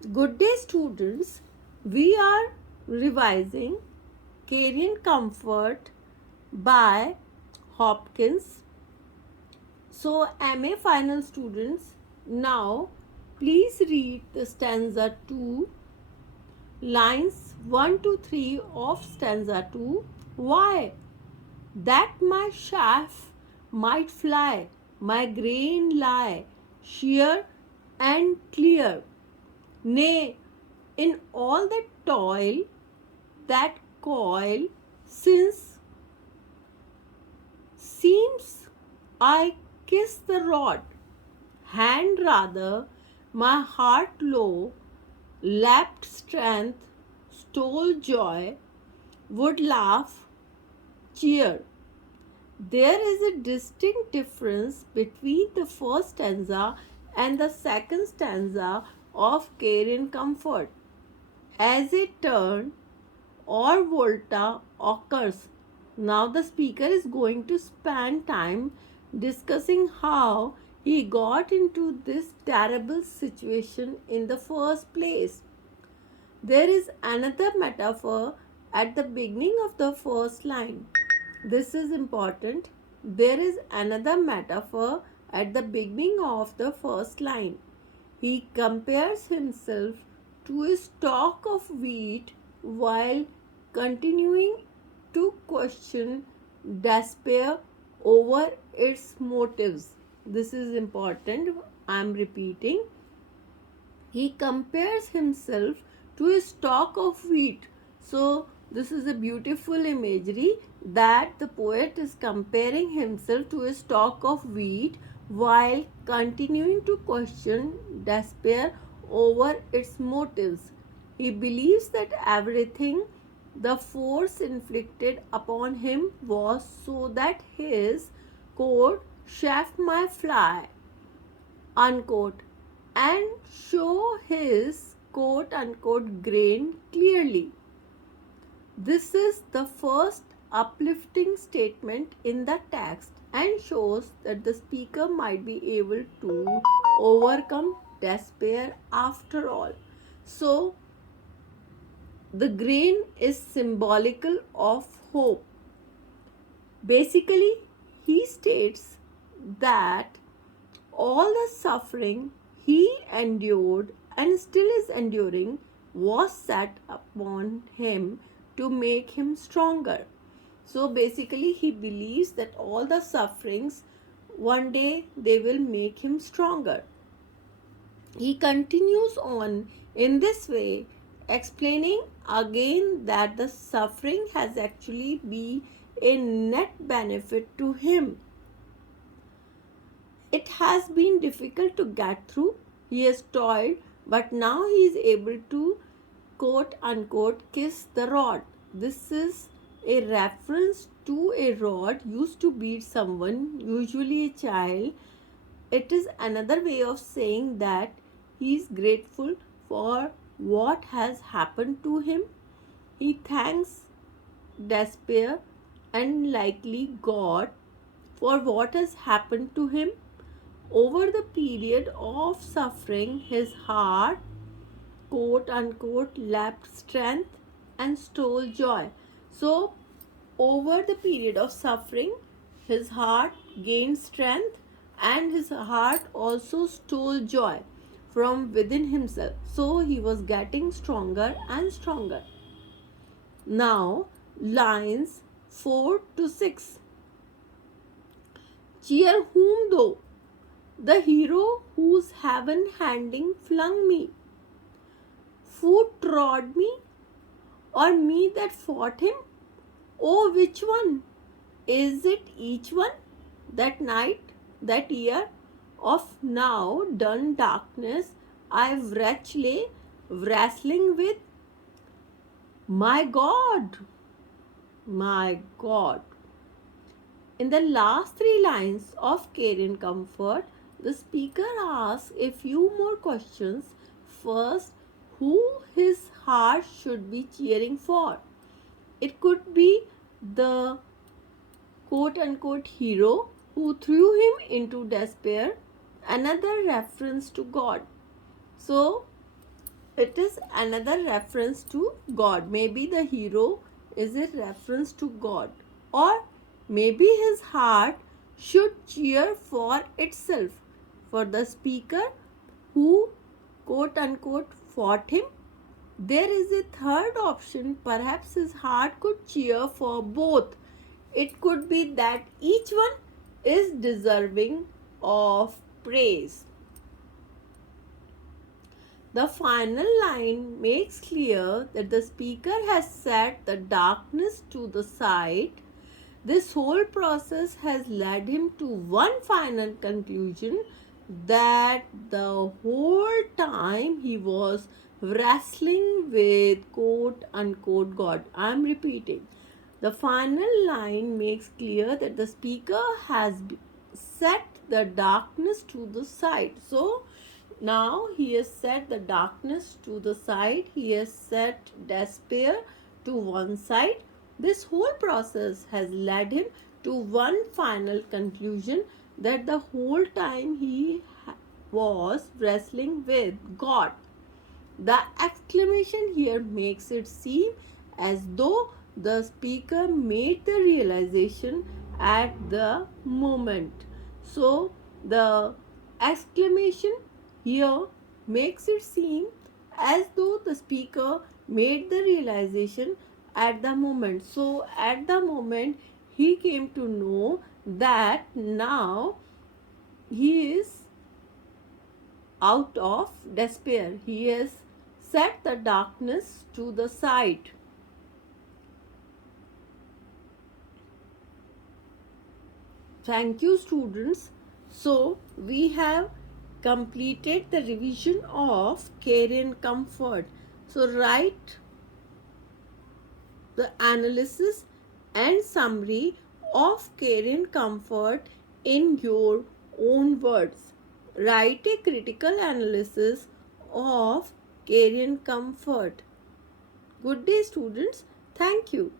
Good day, students. We are revising Caring Comfort by Hopkins. So, MA final students, now please read the stanza 2, lines 1 to 3 of stanza 2. Why? That my chaff might fly, my grain lie, sheer and clear. Nay, in all that toil, that coil, since seems I kiss the rod, hand rather, my heart low, lapped strength, stole joy, would laugh, cheer. There is a distinct difference between the first stanza and the second stanza of Care and Comfort. As a turn or volta occurs. Now the speaker is going to spend time discussing how he got into this terrible situation in the first place. There is another metaphor at the beginning of the first line. This is important. There is another metaphor at the beginning of the first line. He compares himself to a stalk of wheat while continuing to question despair over its motives. This is important. I am repeating. He compares himself to a stalk of wheat. So, this is a beautiful imagery that the poet is comparing himself to a stalk of wheat while continuing to question despair over its motives. He believes that everything the force inflicted upon him was so that his quote shaft my fly unquote and show his quote unquote grain clearly. This is the first uplifting statement in the text and shows that the speaker might be able to overcome despair after all. So, the grain is symbolical of hope. Basically, he states that all the suffering he endured and still is enduring was set upon him to make him stronger. So basically, he believes that all the sufferings one day they will make him stronger. He continues on in this way, explaining again that the suffering has actually been a net benefit to him. It has been difficult to get through. He has toiled, but now he is able to quote unquote kiss the rod. This is a reference to a rod used to beat someone, usually a child. It is another way of saying that he is grateful for what has happened to him. He thanks despair and likely God for what has happened to him. Over the period of suffering, his heart, quote unquote, lacked strength and stole joy. So, over the period of suffering, his heart gained strength and his heart also stole joy from within himself. So, he was getting stronger and stronger. Now, lines 4 to 6. Cheer whom though? The hero whose heaven handing flung me. Foot trod me, or me that fought him? Oh, which one? Is it each one? That night, that year of now done darkness, I wretchedly wrestling with my God, my God. In the last three lines of Care and Comfort, the speaker asks a few more questions. First, who his heart should be cheering for. It could be the quote unquote hero who threw him into despair, another reference to God. So, it is another reference to God. Maybe the hero is a reference to God, or maybe his heart should cheer for itself, for the speaker who quote unquote fought him. There is a third option. Perhaps his heart could cheer for both. It could be that each one is deserving of praise. The final line makes clear that the speaker has set the darkness to the side. This whole process has led him to one final conclusion, that the whole time he was wrestling with quote unquote God. I am repeating. The final line makes clear that the speaker has set the darkness to the side. So now he has set the darkness to the side, he has set despair to one side. This whole process has led him to one final conclusion, that the whole time he was wrestling with God. The exclamation here makes it seem as though the speaker made the realization at the moment. So the exclamation here makes it seem as though the speaker made the realization at the moment. So at the moment he came to know that now he is out of despair. He has set the darkness to the side. Thank you, students. So we have completed the revision of Care and Comfort. So write the analysis and summary of Care and Comfort in your own words. Write a critical analysis of Care and Comfort. Good day, students. Thank you.